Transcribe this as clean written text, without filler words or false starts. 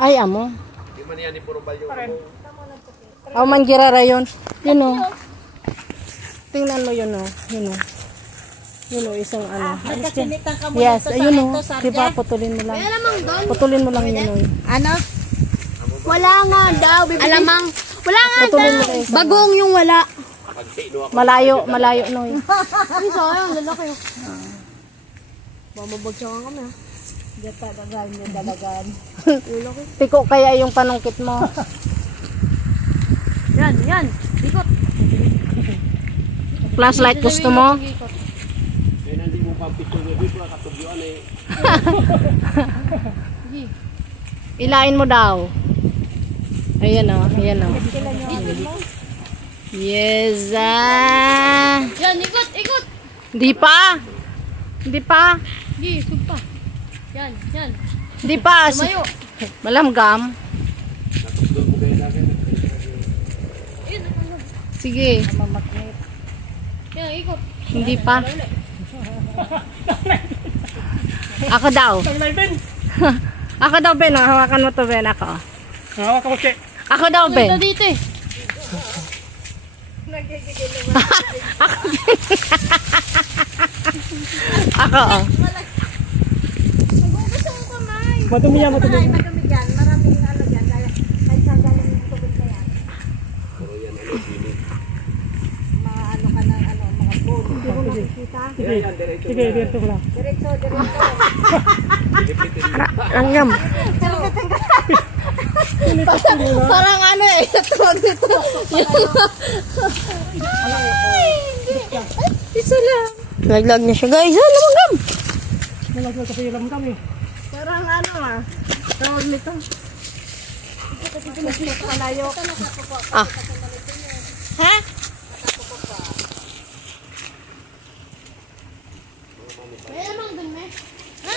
Ay, amo. Di man yan ni puro balyo. Oh, manggirara yun. Yun o. Tingnan mo yun o. Yun o. Yun o, isang ano. Yes, ayun o. Diba, putulin mo lang. Putulin mo lang yun o. Ano? Wala nga daw. Alamang. Wala nga Putulin mo daw. lang. Bagong yung wala. Malayo, malayo no. Ay, sayang. Lalaki o. Bababagsakan kami ha. Gata, dagan, dalagan. Tiko kaya yung panungkit mo. Yan, yan. Ikot. Flashlight gusto mo? Kaya hindi mo pampito ng dito, katubyoan eh. Ilain mo daw. Ayan o, ayan o. Yes, Yan, ikot, ikot. Hindi pa. Hindi pa. Gi, sugpa. Yan, yan. Hindi pa. Tumayo. Malamgam. Sige. Yan, ikot. Hindi pa. Ako daw. Ako daw, Ben. Hawakan mo to, Ben. Ako. Hawak ako, che. Ako daw, Ben. Ito dito eh. Ako, Ben. Ako, oh. Madumi yan, madumi. Madumi dyan. Maraming ano dyan. Kahit saan galing yung tubig na yan. Maano ka ng ano, mga bowl. Hindi mo nakikita. Sige, dito ko lang. Diretso, diretso. Langgam. Parang ano eh. Ito, dito. Isa lang. Laglag niya siya, guys. Ah, langgam. Nalaglag kasi yung kami. Parang ano ah. Tawag nito. Malayo. Ah. Ha? May lamang dun, me. Ha?